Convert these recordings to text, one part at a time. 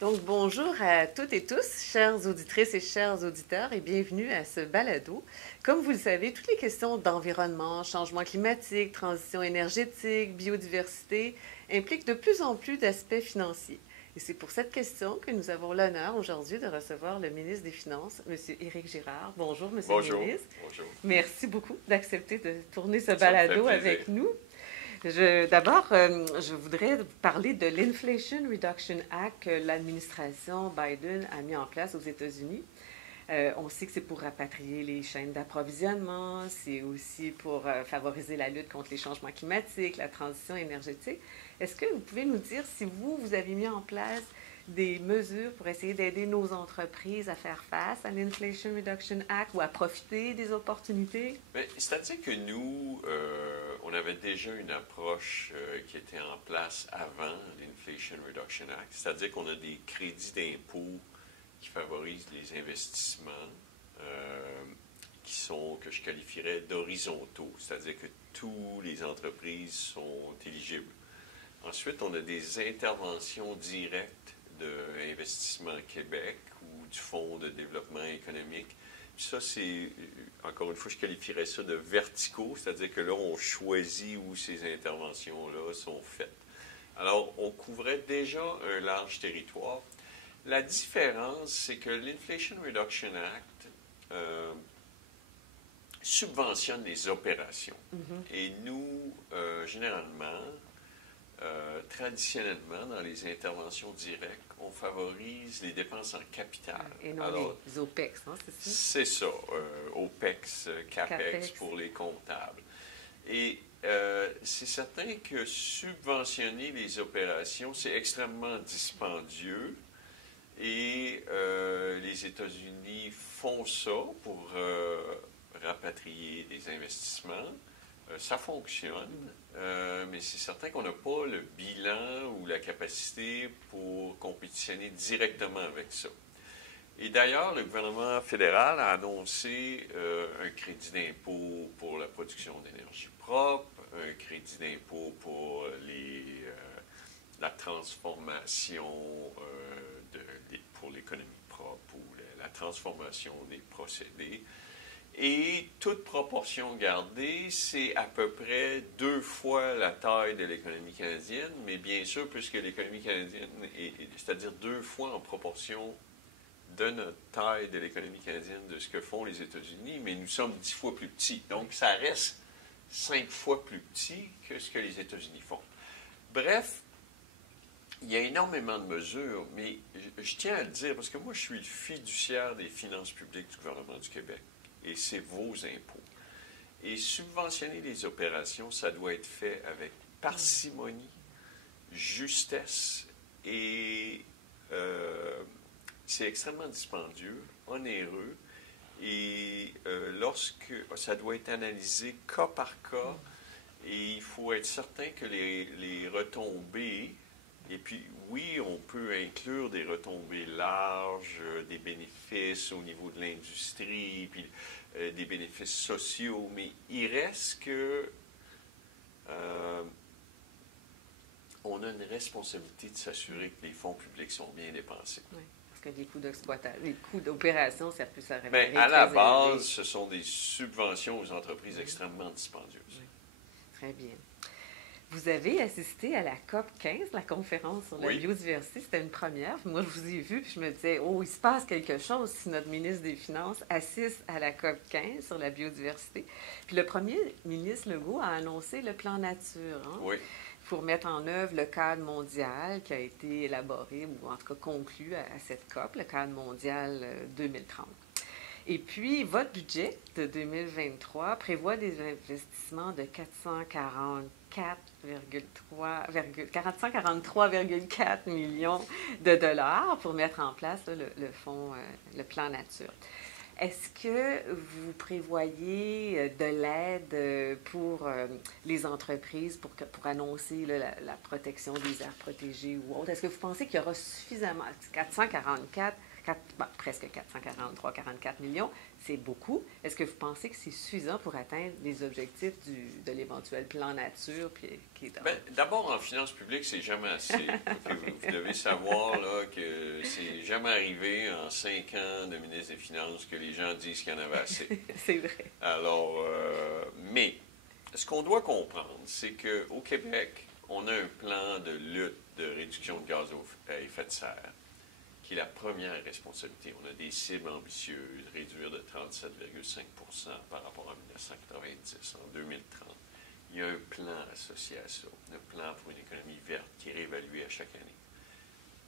Donc, bonjour à toutes et tous, chères auditrices et chers auditeurs, et bienvenue à ce balado. Comme vous le savez, toutes les questions d'environnement, changement climatique, transition énergétique, biodiversité impliquent de plus en plus d'aspects financiers. Et c'est pour cette question que nous avons l'honneur aujourd'hui de recevoir le ministre des Finances, M. Éric Girard. Bonjour, Monsieur le Bonjour, ministre. bonjour. Merci beaucoup d'accepter de tourner ce Ça me fait balado plaisir. avec nous. D'abord, je voudrais parler de l'Inflation Reduction Act que l'administration Biden a mis en place aux États-Unis. On sait que c'est pour rapatrier les chaînes d'approvisionnement, c'est aussi pour favoriser la lutte contre les changements climatiques, la transition énergétique. Est-ce que vous pouvez nous dire si vous avez mis en place des mesures pour essayer d'aider nos entreprises à faire face à l'Inflation Reduction Act ou à profiter des opportunités? Mais c'est-à-dire que nous, on avait déjà une approche qui était en place avant l'Inflation Reduction Act, c'est-à-dire qu'on a des crédits d'impôt qui favorisent les investissements qui sont, que je qualifierais d'horizontaux, c'est-à-dire que toutes les entreprises sont éligibles. Ensuite, on a des interventions directes de Investissement Québec ou du Fonds de développement économique. Puis ça, c'est, encore une fois, je qualifierais ça de verticaux, c'est-à-dire que là, on choisit où ces interventions-là sont faites. Alors, on couvrait déjà un large territoire. La différence, c'est que l'Inflation Reduction Act subventionne les opérations. Et nous, généralement, traditionnellement, dans les interventions directes, on favorise les dépenses en capital. Et non Alors, les OPEX, hein, c'est ça? c'est ça, OPEX, CAPEX pour les comptables. Et c'est certain que subventionner les opérations, c'est extrêmement dispendieux. Et les États-Unis font ça pour rapatrier des investissements. Ça fonctionne, mais c'est certain qu'on n'a pas le bilan ou la capacité pour compétitionner directement avec ça. Et d'ailleurs, le gouvernement fédéral a annoncé un crédit d'impôt pour la production d'énergie propre, un crédit d'impôt pour la transformation pour l'économie propre ou la transformation des procédés. Et toute proportion gardée, c'est à peu près 2 fois la taille de l'économie canadienne, mais bien sûr, puisque l'économie canadienne c'est-à-dire 2 fois en proportion de notre taille de l'économie canadienne, de ce que font les États-Unis, mais nous sommes 10 fois plus petits. Donc, ça reste 5 fois plus petit que ce que les États-Unis font. Bref, il y a énormément de mesures, mais je tiens à le dire, parce que moi, je suis le fiduciaire des finances publiques du gouvernement du Québec. Et c'est vos impôts. Et subventionner les opérations, ça doit être fait avec parcimonie, justesse, et c'est extrêmement dispendieux, onéreux, et lorsque ça doit être analysé cas par cas, et il faut être certain que les retombées, et puis oui, on peut inclure des retombées larges, des bénéfices au niveau de l'industrie, puis des bénéfices sociaux, mais il reste que on a une responsabilité de s'assurer que les fonds publics sont bien dépensés. Oui, parce que les coûts d'exploitation, les coûts d'opération, ça peut s'arrêter. Mais à la base, ce sont des subventions aux entreprises extrêmement dispendieuses. Oui. Très bien. Vous avez assisté à la COP 15, la conférence sur la biodiversité. C'était une première. Moi, je vous ai vu, puis je me disais, oh, il se passe quelque chose si notre ministre des Finances assiste à la COP 15 sur la biodiversité. Puis le premier ministre Legault a annoncé le plan nature, hein, Oui. pour mettre en œuvre le cadre mondial qui a été élaboré, ou en tout cas conclu à cette COP, le cadre mondial 2030. Et puis, votre budget de 2023 prévoit des investissements de 443,4 millions de dollars pour mettre en place là, le fonds, le plan nature. Est-ce que vous prévoyez de l'aide pour les entreprises pour annoncer là, la protection des aires protégées ou autre? Est-ce que vous pensez qu'il y aura suffisamment, presque 443-44 millions, c'est beaucoup. Est-ce que vous pensez que c'est suffisant pour atteindre les objectifs de l'éventuel plan nature? D'abord, en finances publiques, c'est jamais assez. Vous devez savoir là, que c'est jamais arrivé en 5 ans de ministre des Finances que les gens disent qu'il y en avait assez. C'est vrai. Alors, mais ce qu'on doit comprendre, c'est qu'au Québec, on a un plan de lutte de réduction de gaz à effet de serre, qui est la première responsabilité. On a des cibles ambitieuses, réduire de 37,5 par rapport à 1990 en 2030. Il y a un plan associé à ça, un plan pour une économie verte qui est réévalué à chaque année.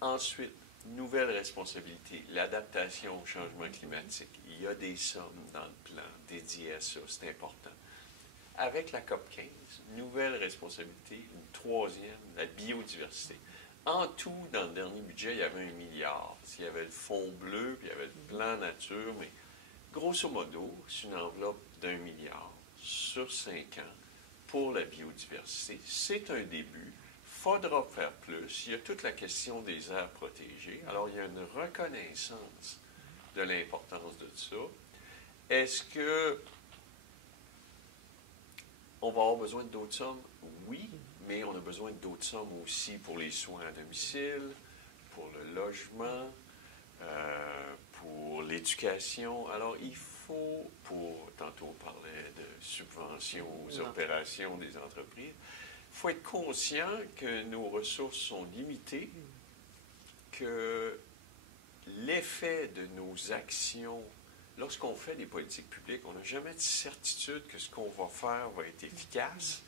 Ensuite, nouvelle responsabilité, l'adaptation au changement climatique. Il y a des sommes dans le plan dédiées à ça, c'est important. Avec la COP 15, nouvelle responsabilité, une troisième, la biodiversité. En tout, dans le dernier budget, il y avait 1 milliard. Il y avait le fonds bleu, puis il y avait le plan nature, mais grosso modo, c'est une enveloppe d'1 milliard sur 5 ans pour la biodiversité. C'est un début. Il faudra faire plus. Il y a toute la question des aires protégées. Alors, il y a une reconnaissance de l'importance de ça. Est-ce que on va avoir besoin d'autres sommes? Oui, mais on a besoin d'autres sommes aussi pour les soins à domicile, pour le logement, pour l'éducation. Alors, il faut, tantôt on parlait de subventions aux opérations des entreprises, il faut être conscient que nos ressources sont limitées, que l'effet de nos actions, lorsqu'on fait des politiques publiques, on n'a jamais de certitude que ce qu'on va faire va être efficace.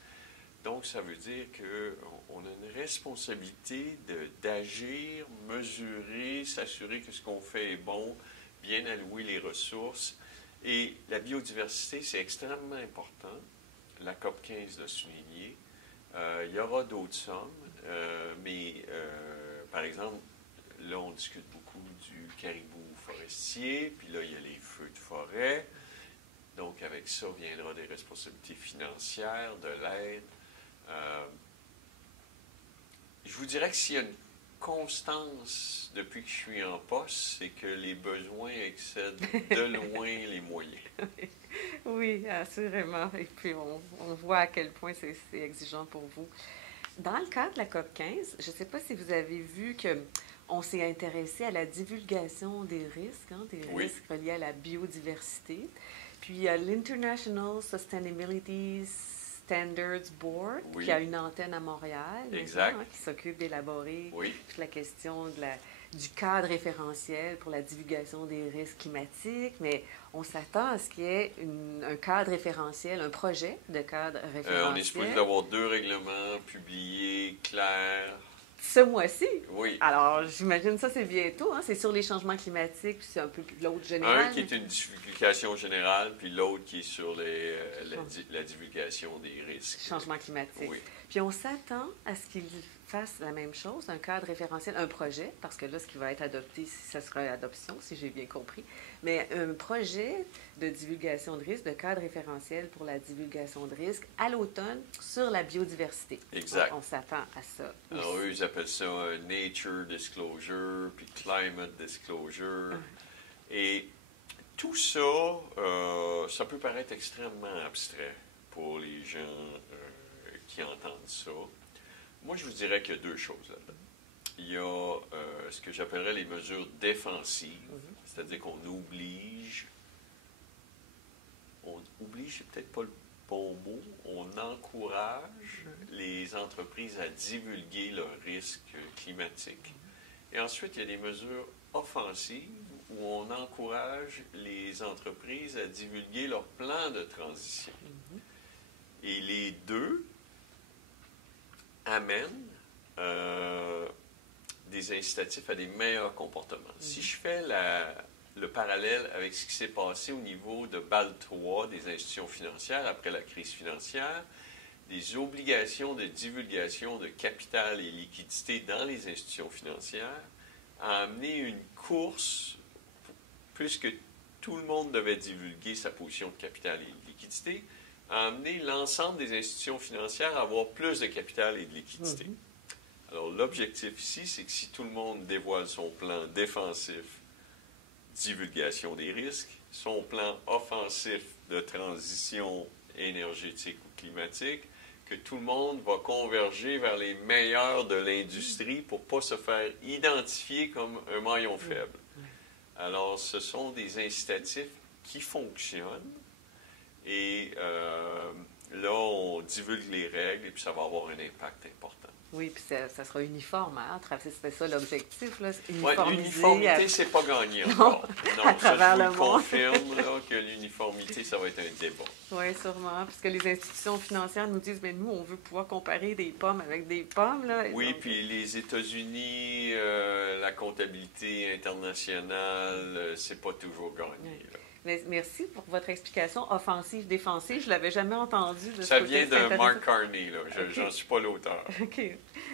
Donc, ça veut dire qu'on a une responsabilité d'agir, mesurer, s'assurer que ce qu'on fait est bon, bien allouer les ressources. Et la biodiversité, c'est extrêmement important. La COP 15 l'a souligné. Il y aura d'autres sommes, mais par exemple, là, on discute beaucoup du caribou forestier, puis là, il y a les feux de forêt. Donc, avec ça viendra des responsabilités financières, de l'aide. Je vous dirais que s'il y a une constance depuis que je suis en poste, c'est que les besoins excèdent de loin les moyens. Oui, assurément. Et puis, on voit à quel point c'est exigeant pour vous. Dans le cadre de la COP 15, je ne sais pas si vous avez vu qu'on s'est intéressé à la divulgation des risques, risques reliés à la biodiversité. Puis, il y a l'International Sustainability Standards Board, qui a une antenne à Montréal, qui s'occupe d'élaborer toute la question du cadre référentiel pour la divulgation des risques climatiques, mais on s'attend à ce qu'il y ait un cadre référentiel, un projet de cadre référentiel. On est supposé avoir 2 règlements publiés, clairs. Ce mois-ci? Oui. Alors, j'imagine ça, c'est bientôt. C'est sur les changements climatiques, puis c'est un peu l'autre général. Un qui est une divulgation générale, puis l'autre qui est sur la divulgation des risques. Changement climatique. Oui. Puis on s'attend à ce qu'ils fassent la même chose, un cadre référentiel, un projet, parce que là, ce qui va être adopté, ça sera l'adoption, si j'ai bien compris, mais un projet de divulgation de risques, de cadre référentiel pour la divulgation de risques à l'automne sur la biodiversité. Exact. Donc, on s'attend à ça aussi. Alors, eux, ils appellent ça Nature Disclosure, puis Climate Disclosure. Et tout ça, ça peut paraître extrêmement abstrait pour les gens qui entendent ça. Moi, je vous dirais qu'il y a 2 choses là-dedans. Il y a ce que j'appellerais les mesures défensives, c'est-à-dire qu'on oblige, c'est peut-être pas le bon mot, on encourage les entreprises à divulguer leurs risques climatiques. Et ensuite, il y a des mesures offensives où on encourage les entreprises à divulguer leur plan de transition. Et les 2 amènent des incitatifs à des meilleurs comportements. Si je fais le parallèle avec ce qui s'est passé au niveau de Bâle III des institutions financières après la crise financière, des obligations de divulgation de capital et liquidité dans les institutions financières a amené une course, puisque tout le monde devait divulguer sa position de capital et de liquidité, a amené l'ensemble des institutions financières à avoir plus de capital et de liquidité. Alors, l'objectif ici, c'est que si tout le monde dévoile son plan défensif divulgation des risques, son plan offensif de transition énergétique ou climatique, que tout le monde va converger vers les meilleurs de l'industrie pour ne pas se faire identifier comme un maillon faible. Alors, ce sont des incitatifs qui fonctionnent et là, on divulgue les règles et puis ça va avoir un impact important. Oui, puis ça sera uniforme, hein? C'était ça l'objectif, là. Oui, l'uniformité, c'est pas gagné encore. Non, à travers ça, je le vous monde. confirme là, que l'uniformité, ça va être un débat. Oui, sûrement, puisque les institutions financières nous disent, mais nous, on veut pouvoir comparer des pommes avec des pommes, là. Oui, donc, puis les États-Unis, la comptabilité internationale, c'est pas toujours gagné. Là. Mais merci pour votre explication offensive, défensive. Je ne l'avais jamais entendu. Ça vient de Mark Carney, là. J'en suis pas l'auteur. OK,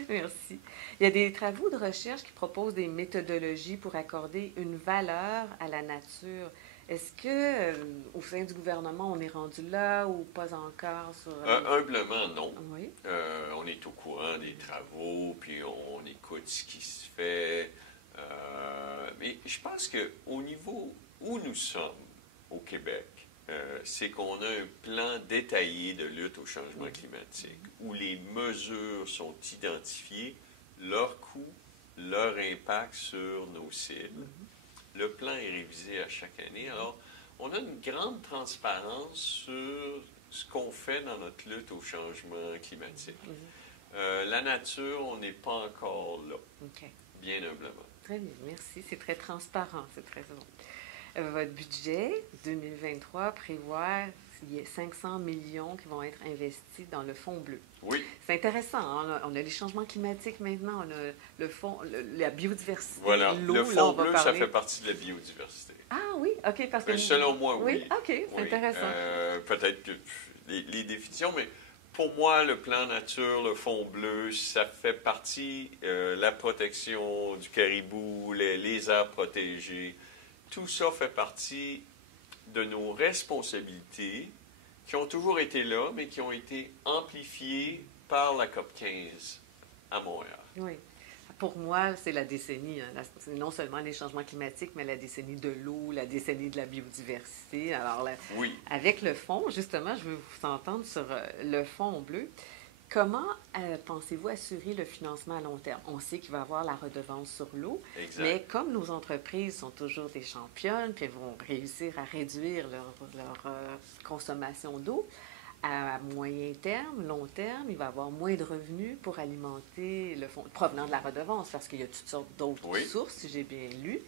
merci. Il y a des travaux de recherche qui proposent des méthodologies pour accorder une valeur à la nature. Est-ce que au sein du gouvernement, on est rendu là ou pas encore sur... Humblement, non. Oui. On est au courant des travaux, puis on écoute ce qui se fait. Mais je pense qu'au niveau où nous sommes, au Québec, c'est qu'on a un plan détaillé de lutte au changement climatique, où les mesures sont identifiées, leur coût, leur impact sur nos cibles. Le plan est révisé à chaque année. Alors, on a une grande transparence sur ce qu'on fait dans notre lutte au changement climatique. La nature, on n'est pas encore là, bien humblement. Très bien, merci. C'est très transparent, c'est très bon. Votre budget 2023 prévoit qu'il y ait 500 millions qui vont être investis dans le fonds bleu. Oui. C'est intéressant. Hein? On a les changements climatiques maintenant, on a le fonds, la biodiversité. Voilà. L'eau, le fonds là, bleu, ça fait partie de la biodiversité. Ah oui, OK. Parce que selon moi, oui. Oui, OK, c'est intéressant. Peut-être que les définitions, mais pour moi, le plan nature, le fonds bleu, ça fait partie la protection du caribou, les aires protégées. Tout ça fait partie de nos responsabilités qui ont toujours été là, mais qui ont été amplifiées par la COP 15 à Montréal. Oui. Pour moi, c'est la décennie, hein, non seulement les changements climatiques, mais la décennie de l'eau, la décennie de la biodiversité. Alors, oui. Avec le fonds, justement, je veux vous entendre sur le fonds bleu. Comment pensez-vous assurer le financement à long terme? On sait qu'il va y avoir la redevance sur l'eau, mais comme nos entreprises sont toujours des championnes, puis elles vont réussir à réduire leur consommation d'eau, à moyen terme, long terme, il va y avoir moins de revenus pour alimenter le fonds, provenant de la redevance, parce qu'il y a toutes sortes d'autres sources, si j'ai bien lu,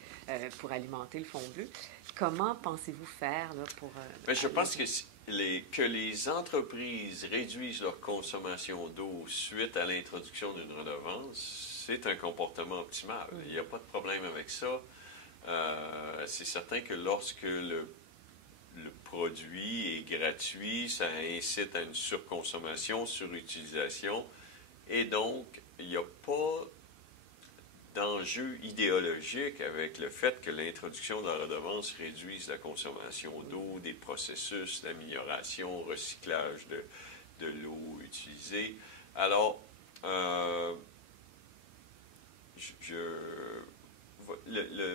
pour alimenter le fonds bleu. Comment pensez-vous faire là, pour... Mais je pense que les entreprises réduisent leur consommation d'eau suite à l'introduction d'une redevance, c'est un comportement optimal. Il n'y a pas de problème avec ça. C'est certain que lorsque le produit est gratuit, ça incite à une surconsommation, surutilisation, et donc il n'y a pas d'enjeu idéologique avec le fait que l'introduction de la redevance réduise la consommation d'eau, des processus d'amélioration, recyclage de l'eau utilisée. Alors,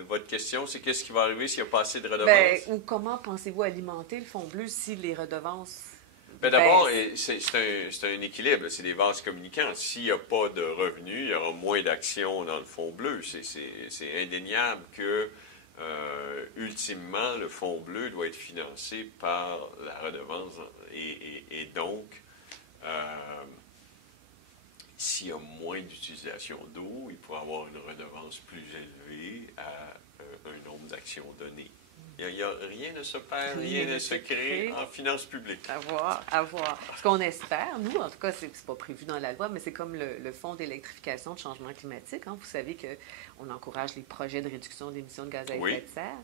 votre question, c'est qu'est-ce qui va arriver s'il n'y a pas assez de redevances? Ou comment pensez-vous alimenter le fonds bleu si les redevances... D'abord, c'est un équilibre, c'est des vases communicants. S'il n'y a pas de revenus, il y aura moins d'actions dans le fonds bleu. C'est indéniable que, ultimement, le fonds bleu doit être financé par la redevance. Et donc, s'il y a moins d'utilisation d'eau, il pourra y avoir une redevance plus élevée à un nombre d'actions données. Rien ne se perd, rien ne se crée en finances publiques. À voir. Ce qu'on espère, nous, en tout cas, c'est pas prévu dans la loi, mais c'est comme le Fonds d'électrification de changement climatique. Hein. Vous savez qu'on encourage les projets de réduction d'émissions de gaz à effet de serre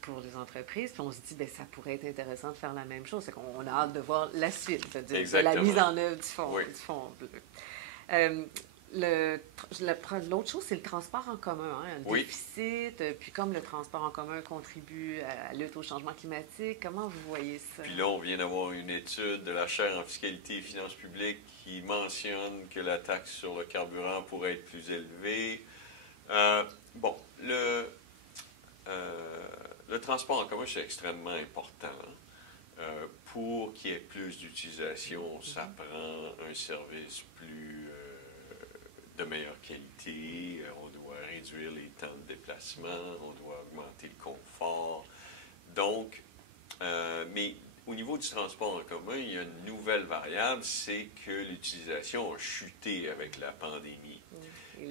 pour les entreprises. Puis on se dit, ça pourrait être intéressant de faire la même chose. C'est qu'on a hâte de voir la suite de la mise en œuvre du fonds bleu. L'autre chose, c'est le transport en commun. Hein, le déficit, puis comme le transport en commun contribue à la lutte au changement climatique, comment vous voyez ça? Puis là, on vient d'avoir une étude de la chaire en fiscalité et finances publiques qui mentionne que la taxe sur le carburant pourrait être plus élevée. le transport en commun, c'est extrêmement important. Pour qu'il y ait plus d'utilisation, ça prend un service plus de meilleure qualité. On doit réduire les temps de déplacement, on doit augmenter le confort. Donc, mais au niveau du transport en commun, il y a une nouvelle variable, c'est que l'utilisation a chuté avec la pandémie.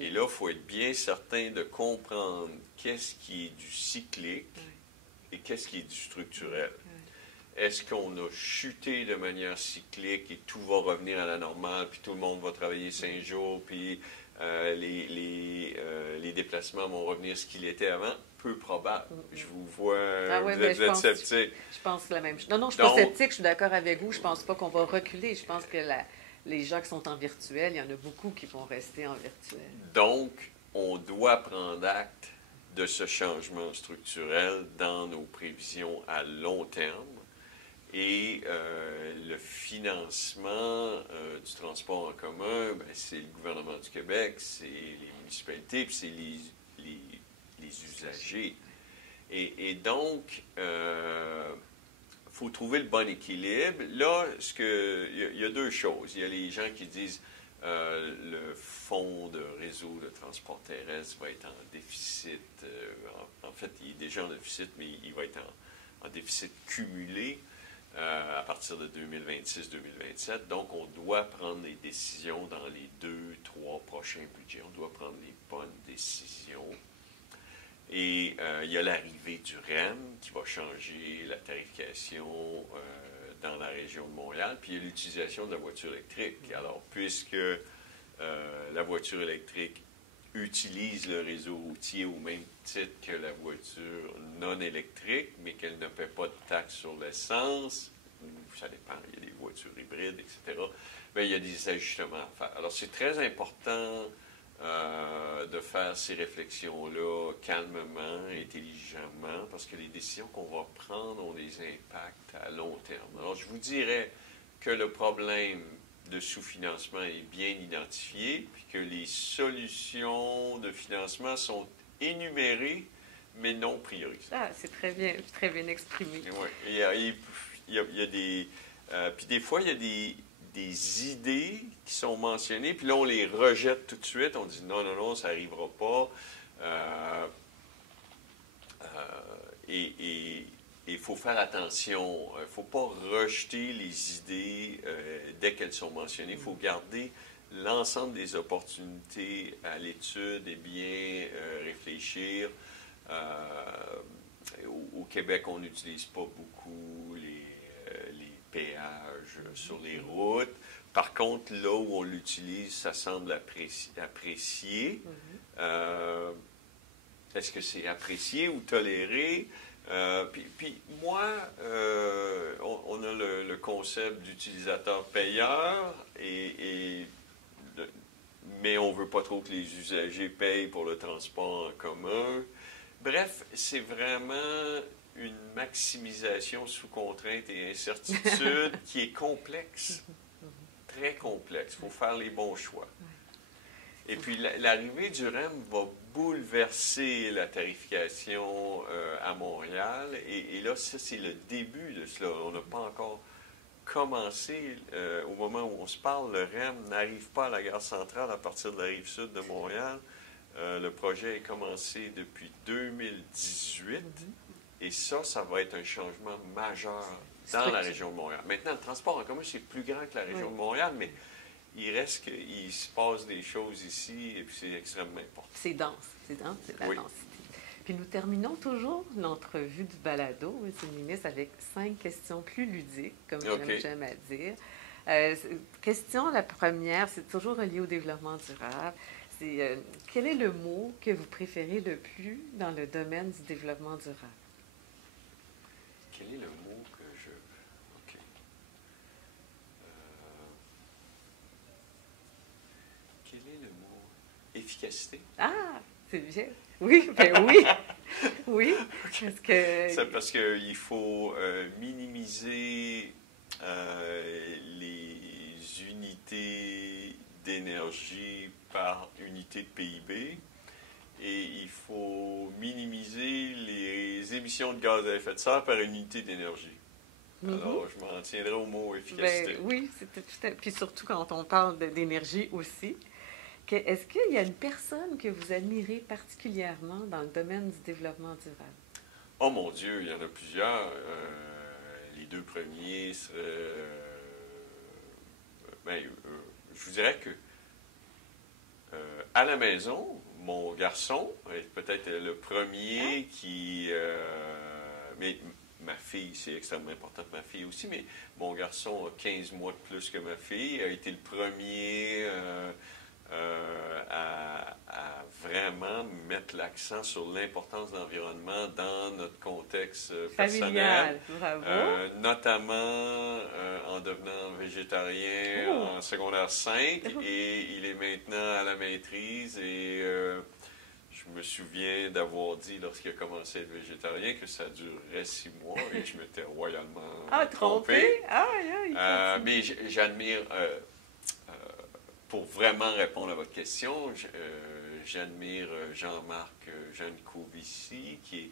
Et là, il faut être bien certain de comprendre qu'est-ce qui est du cyclique et qu'est-ce qui est du structurel. Est-ce qu'on a chuté de manière cyclique et tout va revenir à la normale, puis tout le monde va travailler 5 jours, puis les déplacements vont revenir ce qu'il était avant? Peu probable. Je vous vois, vous êtes sceptique. Je pense la même chose. Non, je suis pas sceptique, je suis d'accord avec vous. Je pense pas qu'on va reculer. Je pense que les gens qui sont en virtuel, il y en a beaucoup qui vont rester en virtuel. Donc, on doit prendre acte de ce changement structurel dans nos prévisions à long terme. Et le financement du transport en commun, c'est le gouvernement du Québec, c'est les municipalités, puis c'est les usagers. Et donc, il faut trouver le bon équilibre. Là, il y a deux choses. Il y a les gens qui disent le fonds de réseau de transport terrestre va être en déficit. En fait, il est déjà en déficit, mais il va être en déficit cumulé à partir de 2026-2027. Donc, on doit prendre des décisions dans les 2-3 prochains budgets. On doit prendre les bonnes décisions. Et il y a l'arrivée du REM qui va changer la tarification dans la région de Montréal. Puis il y a l'utilisation de la voiture électrique. Alors, puisque la voiture électrique utilise le réseau routier au même titre que la voiture non électrique, mais qu'elle ne paie pas de taxes sur l'essence, ça dépend, il y a des voitures hybrides, etc., bien, il y a des ajustements à faire. Alors, c'est très important de faire ces réflexions-là calmement, intelligemment, parce que les décisions qu'on va prendre ont des impacts à long terme. Alors, je vous dirais que le problème de sous-financement est bien identifié, puis que les solutions de financement sont énumérées, mais non priorisées. Ah, c'est très bien exprimé. Oui, il y a des... puis des fois, il y a des idées qui sont mentionnées, puis là, on les rejette tout de suite. On dit non, ça n'arrivera pas. Et il faut faire attention. Il ne faut pas rejeter les idées dès qu'elles sont mentionnées. Il faut garder l'ensemble des opportunités à l'étude et bien réfléchir. Au Québec, on n'utilise pas beaucoup les péages sur les routes. Par contre, là où on l'utilise, ça semble apprécié. Est-ce que c'est apprécié ou toléré? Puis moi, on a le concept d'utilisateur-payeur, mais on ne veut pas trop que les usagers payent pour le transport en commun. Bref, c'est vraiment une maximisation sous contrainte et incertitude qui est complexe, très complexe. Il faut faire les bons choix. Et puis, l'arrivée du REM va bouleverser la tarification à Montréal. Et là, ça, c'est le début de cela. On n'a pas encore commencé. Au moment où on se parle, le REM n'arrive pas à la gare centrale à partir de la rive sud de Montréal. Le projet est commencé depuis 2018. Et ça va être un changement majeur dans la région de Montréal. Maintenant, le transport en commun, c'est plus grand que la région de Montréal, mais il reste qu'il se passe des choses ici et puis c'est extrêmement important. C'est dense, c'est la densité. Puis nous terminons toujours notre vue du balado, M. le ministre, avec 5 questions plus ludiques, comme j'aime à dire. Question, la première, c'est toujours relié au développement durable. C'est quel est le mot que vous préférez le plus dans le domaine du développement durable? Quel est le mot que je... OK. Quel est le mot? Efficacité. Ah, c'est bien. Oui, ben oui. Oui. Okay. C'est parce qu'il faut minimiser les unités d'énergie par unité de PIB. et il faut minimiser les émissions de gaz à effet de serre par unité d'énergie. Alors, je m'en tiendrai au mot efficacité. Ben, oui, c'était tout à... Puis surtout quand on parle d'énergie aussi. Est-ce qu'il y a une personne que vous admirez particulièrement dans le domaine du développement durable? Oh mon Dieu, il y en a plusieurs. Les deux premiers seraient... je vous dirais que à la maison, mon garçon est peut-être le premier qui... mais ma fille, c'est extrêmement important pour ma fille aussi, mais mon garçon a 15 mois de plus que ma fille, a été le premier à vraiment mettre l'accent sur l'importance de l'environnement dans notre contexte personnel. Bravo. Notamment en devenant végétarien en secondaire 5 et il est maintenant à la maîtrise et je me souviens d'avoir dit lorsqu'il a commencé à être végétarien que ça durerait 6 mois et je m'étais royalement trompé. Mais j'admire... pour vraiment répondre à votre question, j'admire Jean-Marc Jancovici, qui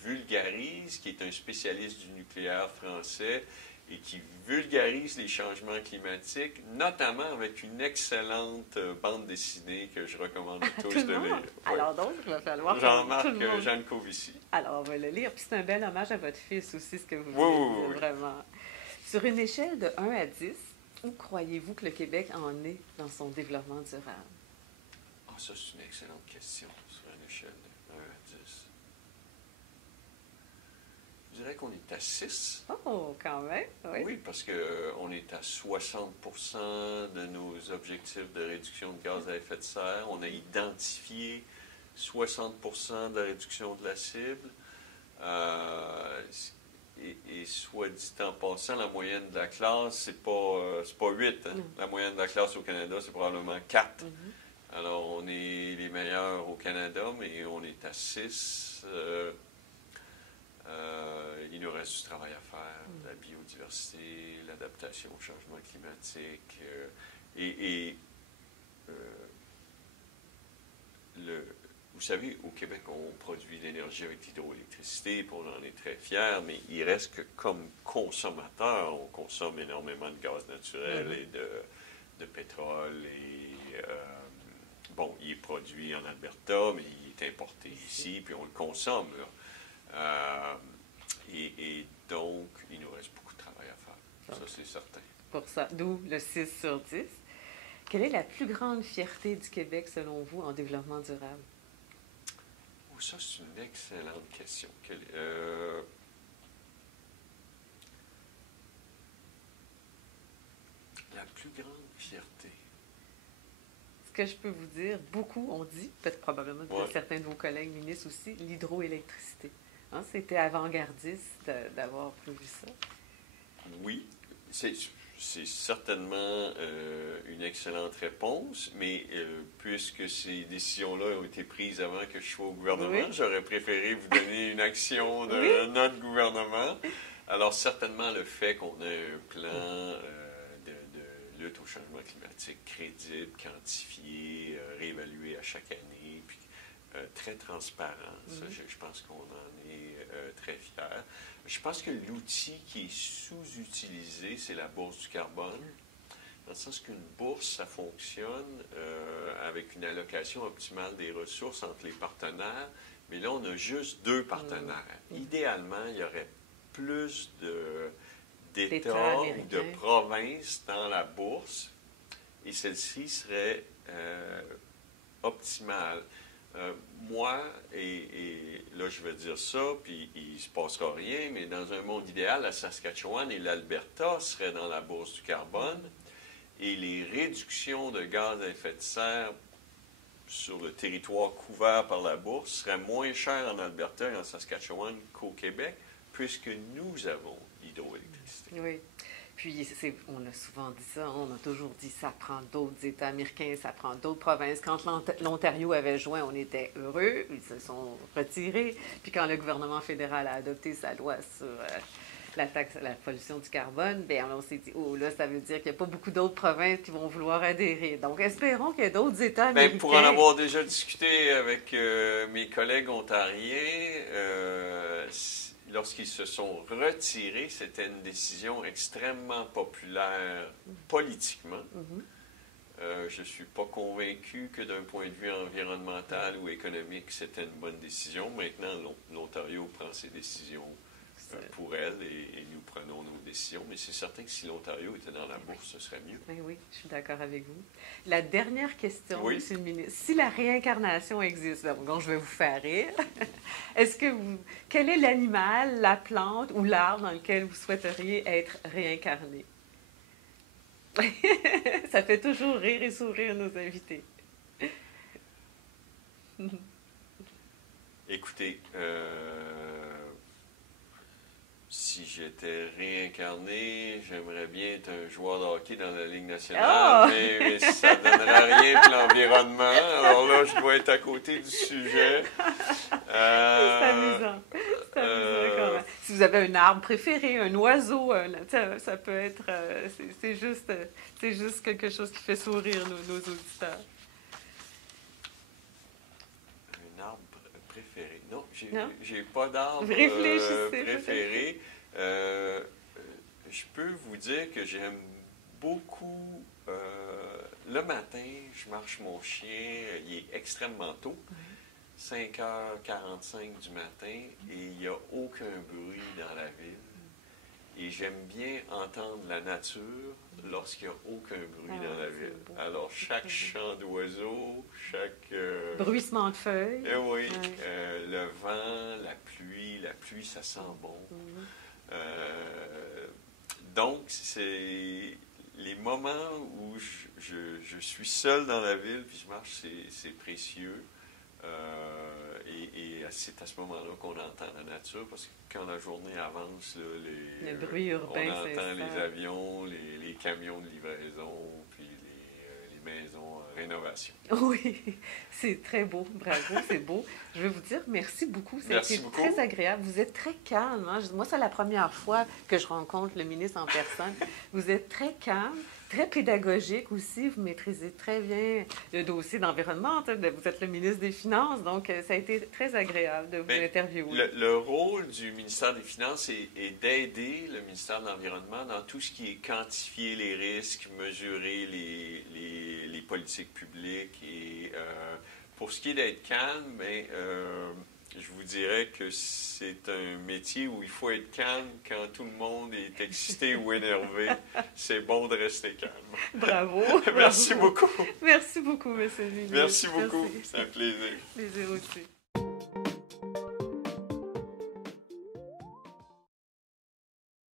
vulgarise, qui est un spécialiste du nucléaire français et qui vulgarise les changements climatiques, notamment avec une excellente bande dessinée que je recommande à tous de lire. Alors donc, il va falloir... Jean-Marc Jancovici. Alors, on va le lire. Puis c'est un bel hommage à votre fils aussi, ce que vous dites, vraiment. Sur une échelle de 1 à 10, où croyez-vous que le Québec en est dans son développement durable? Ah, ça, c'est une excellente question, sur une échelle de 1 à 10. Je dirais qu'on est à 6. Oh, quand même, oui. Oui, parce qu'on est à 60% de nos objectifs de réduction de gaz à effet de serre. On a identifié 60% de la réduction de la cible. Et soit dit en passant, la moyenne de la classe, c'est pas 8. Hein? La moyenne de la classe au Canada, c'est probablement 4. Alors, on est les meilleurs au Canada, mais on est à 6. Il nous reste du travail à faire, la biodiversité, l'adaptation au changement climatique. Vous savez, au Québec, on produit de l'énergie avec l'hydroélectricité, puis on en est très fiers, mais il reste que comme consommateur, on consomme énormément de gaz naturel et de pétrole. Bon, il est produit en Alberta, mais il est importé ici, puis on le consomme. Et donc, il nous reste beaucoup de travail à faire. Ça, c'est certain. Pour ça, d'où le 6 sur 10. Quelle est la plus grande fierté du Québec, selon vous, en développement durable? Oh, ça, c'est une excellente question. La plus grande fierté. Ce que je peux vous dire, beaucoup ont dit, peut-être probablement certains de vos collègues ministres aussi, l'hydroélectricité. Hein, c'était avant-gardiste d'avoir prévu ça. Oui, c'est certainement une excellente réponse, mais puisque ces décisions-là ont été prises avant que je sois au gouvernement, j'aurais préféré vous donner une action de notre gouvernement. Alors, certainement, le fait qu'on ait un plan de lutte au changement climatique crédible, quantifié, réévalué à chaque année, puis très transparent. Ça, je pense qu'on en est très fiers. Je pense que l'outil qui est sous-utilisé, c'est la bourse du carbone. Dans le sens qu'une bourse, ça fonctionne avec une allocation optimale des ressources entre les partenaires, mais là, on a juste 2 partenaires. Idéalement, il y aurait plus d'États ou de provinces dans la bourse, et celle-ci serait optimale. Moi, et là je vais dire ça, puis il ne se passera rien, mais dans un monde idéal, la Saskatchewan et l'Alberta seraient dans la bourse du carbone et les réductions de gaz à effet de serre sur le territoire couvert par la bourse seraient moins chères en Alberta et en Saskatchewan qu'au Québec, puisque nous avons l'hydroélectricité. Oui. Puis, on a souvent dit ça, on a toujours dit ça prend d'autres États américains, ça prend d'autres provinces. Quand l'Ontario avait joint, on était heureux, ils se sont retirés. Puis quand le gouvernement fédéral a adopté sa loi sur la taxe, la pollution du carbone, bien, on s'est dit, oh là, ça veut dire qu'il n'y a pas beaucoup d'autres provinces qui vont vouloir adhérer. Donc, espérons qu'il y ait d'autres États américains. Pour en avoir déjà discuté avec mes collègues ontariens, lorsqu'ils se sont retirés, c'était une décision extrêmement populaire politiquement. Je ne suis pas convaincu que d'un point de vue environnemental ou économique, c'était une bonne décision. Maintenant, l'Ontario prend ses décisions pour elle et nous prenons nos décisions. Mais c'est certain que si l'Ontario était dans la bourse, ce serait mieux. Oui, je suis d'accord avec vous. La dernière question, oui. Monsieur le ministre. Si la réincarnation existe, donc je vais vous faire rire, quel est l'animal, la plante ou l'arbre dans lequel vous souhaiteriez être réincarné? Ça fait toujours rire et sourire nos invités. Écoutez, si j'étais réincarné, j'aimerais bien être un joueur de hockey dans la Ligue nationale, mais ça ne donnerait rien pour l'environnement. Alors là, je dois être à côté du sujet. C'est amusant. C'est amusant quand même. Si vous avez un arbre préféré, un oiseau, ça peut être... c'est juste quelque chose qui fait sourire nos auditeurs. Un arbre préféré? Non, j'ai pas d'arbre préféré. Je peux vous dire que j'aime beaucoup... le matin, je marche mon chien, il est extrêmement tôt. 5h45 du matin et il n'y a aucun bruit dans la ville. Et j'aime bien entendre la nature lorsqu'il n'y a aucun bruit dans la ville. Beau. Alors, chaque chant d'oiseau, chaque... bruissement de feuilles. Oui, le vent, la pluie, ça sent bon. Donc, c'est les moments où je suis seul dans la ville puis je marche, c'est précieux. Et c'est à ce moment-là qu'on entend la nature, parce que quand la journée avance, là, le bruit urbain, on entend les avions, les camions de livraison, puis les maisons en rénovation. Oui, c'est très beau, bravo, c'est beau. Je vais vous dire merci beaucoup, c'était très agréable. Vous êtes très calme. Hein? Moi, c'est la première fois que je rencontre le ministre en personne. Vous êtes très calme. Très pédagogique aussi, vous maîtrisez très bien le dossier d'environnement, vous êtes le ministre des Finances, donc ça a été très agréable de vous interviewer. Le rôle du ministère des Finances est d'aider le ministère de l'Environnement dans tout ce qui est quantifier les risques, mesurer les politiques publiques. Et pour ce qui est d'être calme, je vous dirais que c'est un métier où il faut être calme quand tout le monde est excité ou énervé. C'est bon de rester calme. Bravo. Merci beaucoup. Merci beaucoup, M. le ministre. Merci beaucoup. C'est un plaisir. Plaisir aussi.